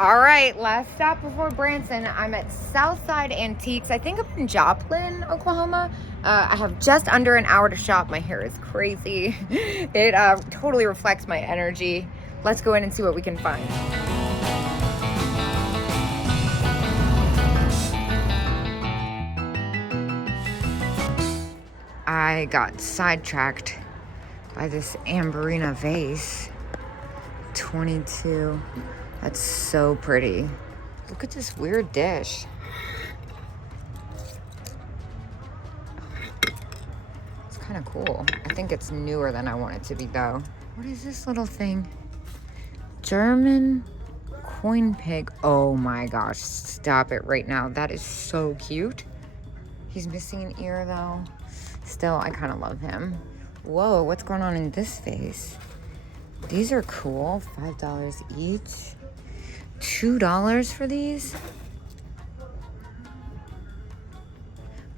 All right, last stop before Branson. I'm at Southside Antiques. I think I'm in Joplin, Oklahoma. I have just under an hour to shop. My hair is crazy. It totally reflects my energy. Let's go in and see what we can find. I got sidetracked by this Amberina vase. 22. That's so pretty. Look at this weird dish. It's kind of cool. I think it's newer than I want it to be though. What is this little thing? German coin pig. Oh my gosh, stop it right now. That is so cute. He's missing an ear though. Still, I kind of love him. Whoa, what's going on in this vase? These are cool, $5 each. $2 for these?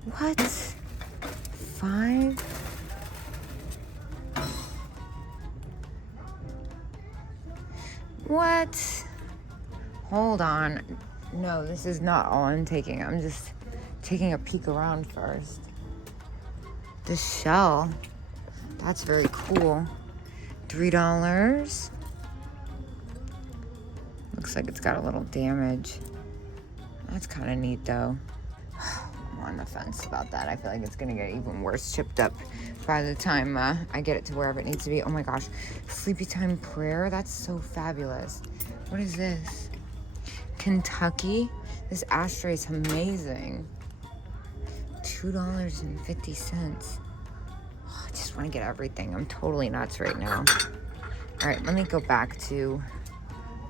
What? 5? What? Hold on. No, this is not all I'm taking. I'm just taking a peek around first. The shell. That's very cool. $3. Looks like it's got a little damage. That's kind of neat though. I'm on the fence about that. I feel like it's gonna get even worse chipped up by the time I get it to wherever it needs to be. Oh my gosh, Sleepy Time Prayer. That's so fabulous. What is this? Kentucky. This ashtray is amazing. $2.50. Oh, I just want to get everything. I'm totally nuts right now. All right, let me go back to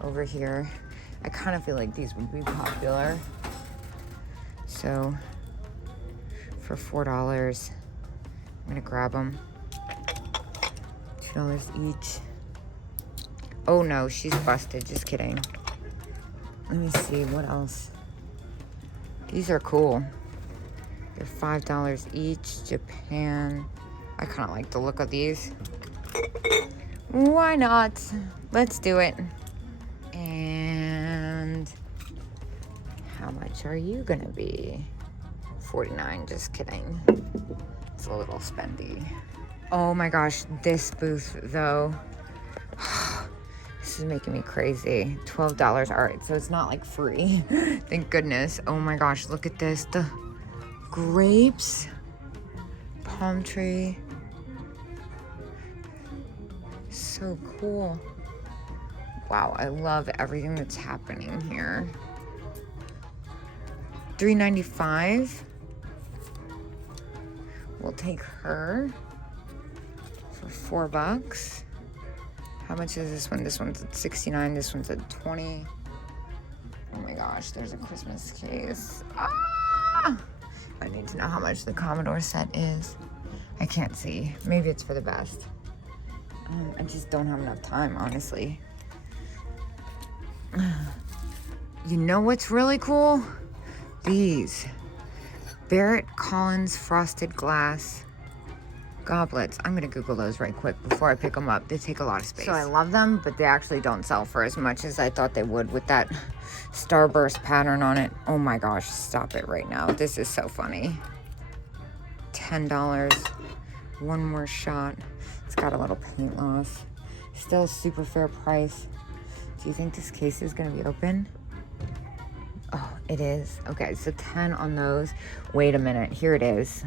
over here. I kind of feel like these would be popular. So for $4, I'm gonna grab them. $2 each. Oh no, she's busted, just kidding. Let me see, what else? These are cool. They're $5 each, Japan. I kind of like the look of these. Why not? Let's do it. And how much are you gonna be? $49, just kidding. It's a little spendy. Oh my gosh, this booth though. This is making me crazy. $12, all right, so it's not like free. Thank goodness. Oh my gosh, look at this. The grapes, palm tree. So cool. Wow, I love everything that's happening here. $3.95. We'll take her for $4. How much is this one? This one's at $69. This one's at $20. Oh my gosh, there's a Christmas case. Ah! I need to know how much the Commodore set is. I can't see. Maybe it's for the best. I just don't have enough time, honestly. You know what's really cool? These Barrett Collins frosted glass goblets. I'm gonna Google those right quick before I pick them up. They take a lot of space. So I love them, but they actually don't sell for as much as I thought they would with that starburst pattern on it. Oh my gosh, stop it right now. This is so funny. $10. One more shot. It's got a little paint loss. Still super fair price. Do you think this case is gonna be open? Oh, it is. Okay, so 10 on those. Wait a minute, here it is.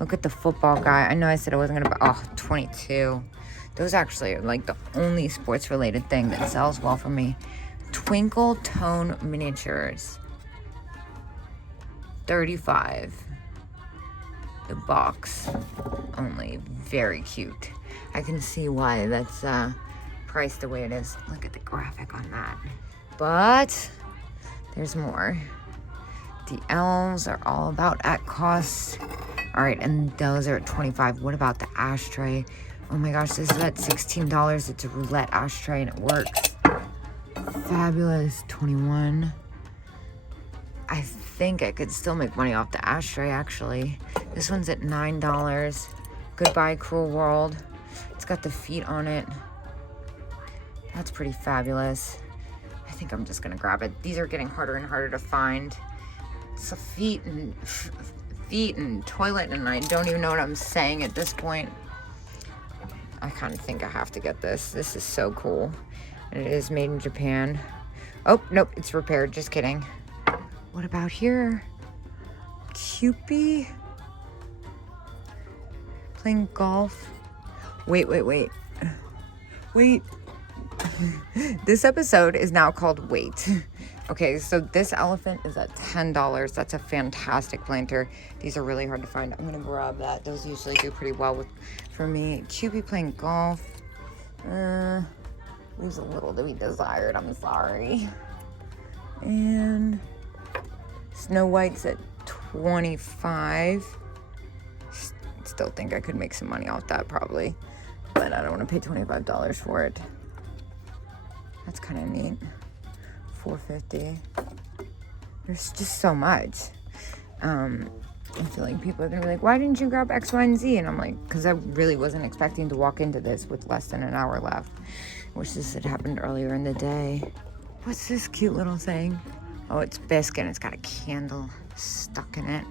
Look at the football guy. I know I said I wasn't gonna buy, oh, 22. Those actually are like the only sports related thing that sells well for me. Twinkle Tone Miniatures. 35. The box only. Very cute. I can see why that's priced the way it is. Look at the graphic on that. But there's more. The elves are all about at cost. All right, and those are at $25. What about the ashtray? Oh my gosh, this is at $16. It's a roulette ashtray and it works. Fabulous. $21. I think I could still make money off the ashtray, actually. This one's at $9. Goodbye, Cruel World. It's got the feet on it. That's pretty fabulous. I think I'm just gonna grab it. These are getting harder and harder to find. It's a feet and toilet, and I don't even know what I'm saying at this point. I kind of think I have to get this. This is so cool. And it is made in Japan. Oh, nope, it's repaired. Just kidding. What about here? Cupie? Playing golf? Wait. This episode is now called Wait. Okay, so this elephant is at $10. That's a fantastic planter. These are really hard to find. I'm gonna grab that. Those usually do pretty well for me. Cupie playing golf. Leaves a little to be desired, I'm sorry. And Snow White's at 25. Still think I could make some money off that probably, but I don't want to pay $25 for it. That's kind of neat. $4.50. There's just so much. I feel like people are gonna be like, why didn't you grab X, Y, and Z? And I'm like, because I really wasn't expecting to walk into this with less than an hour left. Wish this had happened earlier in the day. What's this cute little thing? Oh, it's biscuit. It's got a candle stuck in it.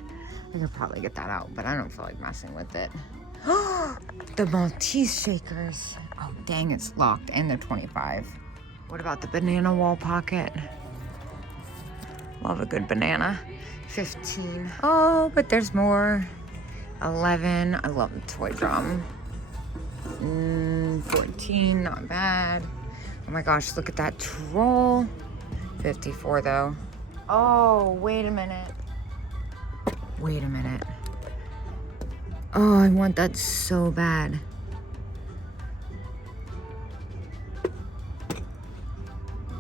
I could probably get that out, but I don't feel like messing with it. The Maltese shakers. Oh, dang, it's locked, and they're 25. What about the banana wall pocket? Love a good banana. 15. Oh, but there's more. 11. I love the toy drum. 14. Not bad. Oh my gosh, look at that troll. 54 though. Oh, wait a minute. Oh, I want that so bad.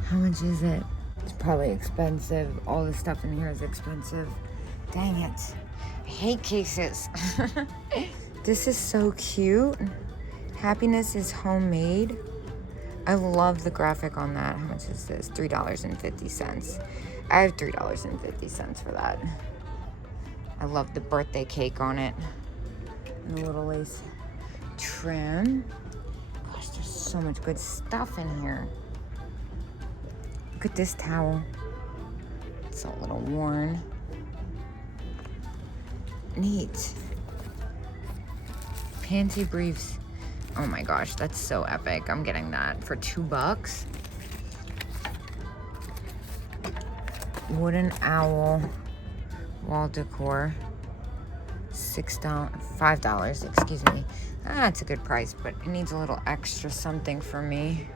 How much is it? It's probably expensive. All the stuff in here is expensive. Dang it. I hate cases. This is so cute. Happiness is homemade. I love the graphic on that. How much is this? $3.50. I have $3.50 for that. I love the birthday cake on it. And the little lace trim. Gosh, there's so much good stuff in here. Look at this towel. It's a little worn. Neat. Panty briefs. Oh my gosh, that's so epic. I'm getting that for $2. Wooden owl wall decor. $5, excuse me. That's a good price, but it needs a little extra something for me.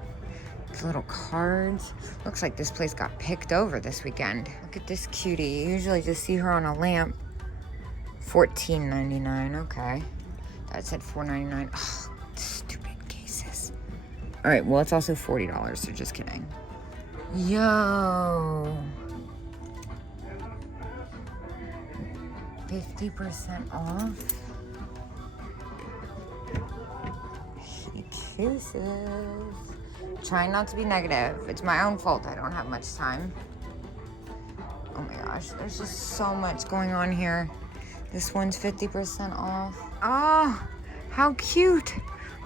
Little cards. Looks like this place got picked over this weekend. Look at this cutie. You usually just see her on a lamp. $14.99. Okay. That said $4.99. Oh, stupid cases. All right, well, it's also $40, so just kidding. Yo. 50% off. Cases. Trying not to be negative. It's my own fault. I don't have much time. Oh my gosh, there's just so much going on here. This one's 50% off. Oh, how cute.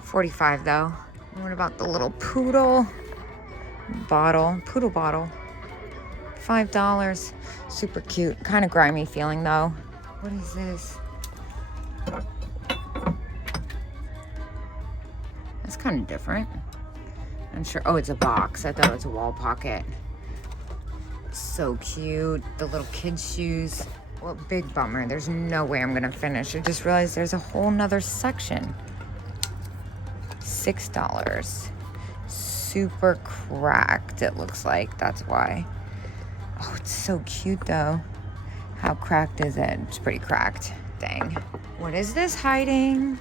45 though. And what about the little poodle bottle? Poodle bottle. $5. Super cute. Kind of grimy feeling though. What is this? That's kind of different. I'm sure. Oh, it's a box. I thought it was a wall pocket. So cute. The little kids' shoes. Well, big bummer. There's no way I'm gonna finish. I just realized there's a whole nother section. $6. Super cracked, it looks like. That's why. Oh, it's so cute though. How cracked is it? It's pretty cracked. Dang. What is this hiding?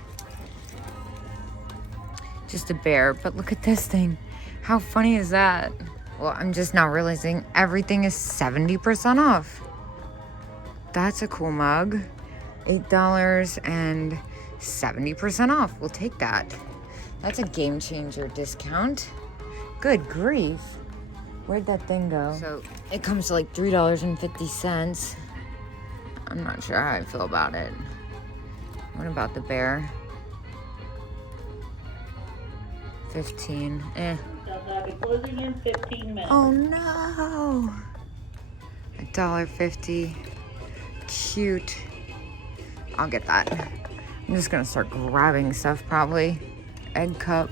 Just a bear, but look at this thing. How funny is that? Well, I'm just now realizing everything is 70% off. That's a cool mug. $8 and 70% off. We'll take that. That's a game changer discount. Good grief. Where'd that thing go? So it comes to like $3.50. I'm not sure how I feel about it. What about the bear? 15. I'll be closing in 15 minutes. Oh no. $1.50. Cute. I'll get that. I'm just gonna start grabbing stuff probably. Egg cup.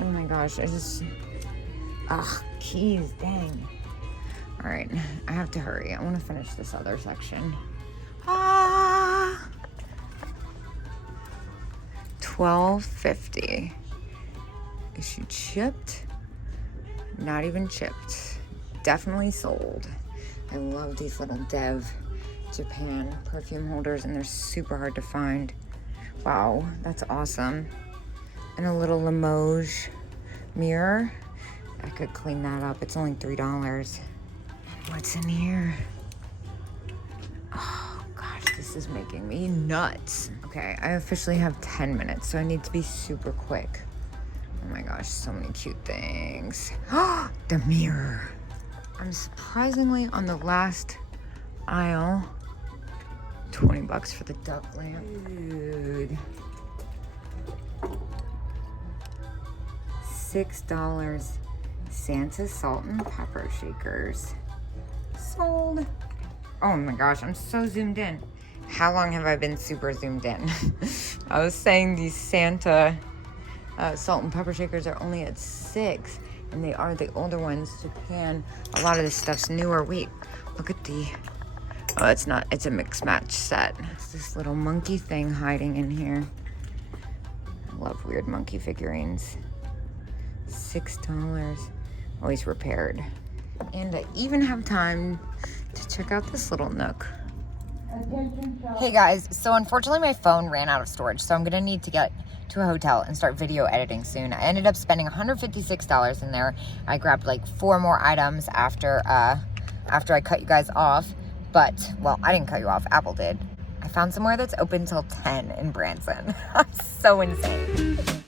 Oh my gosh, I just, keys, dang. All right, I have to hurry. I wanna finish this other section. $12.50. Is she chipped? Not even chipped. Definitely sold. I love these little Dev Japan perfume holders, and they're super hard to find. Wow, that's awesome. And a little Limoges mirror. I could clean that up. It's only $3. What's in here? Oh gosh, this is making me nuts. Okay, I officially have 10 minutes, so I need to be super quick. Oh my gosh, so many cute things. The mirror. I'm surprisingly on the last aisle. 20 bucks for the duck lamp. Dude. $6. Santa salt and pepper shakers. Sold. Oh my gosh, I'm so zoomed in. How long have I been super zoomed in? I was saying these Santa salt and pepper shakers are only at $6, and they are the older ones. Japan, a lot of this stuff's newer. Wait, look at the, oh, it's not, it's a mix match set. It's this little monkey thing hiding in here. I love weird monkey figurines. $6, always repaired. And I even have time to check out this little nook. Hey guys, so unfortunately my phone ran out of storage, so I'm gonna need to get to a hotel and start video editing soon. I ended up spending $156 in there. I grabbed like 4 more items after I cut you guys off, but, well, I didn't cut you off, Apple did. I found somewhere that's open till 10 in Branson. I'm so insane.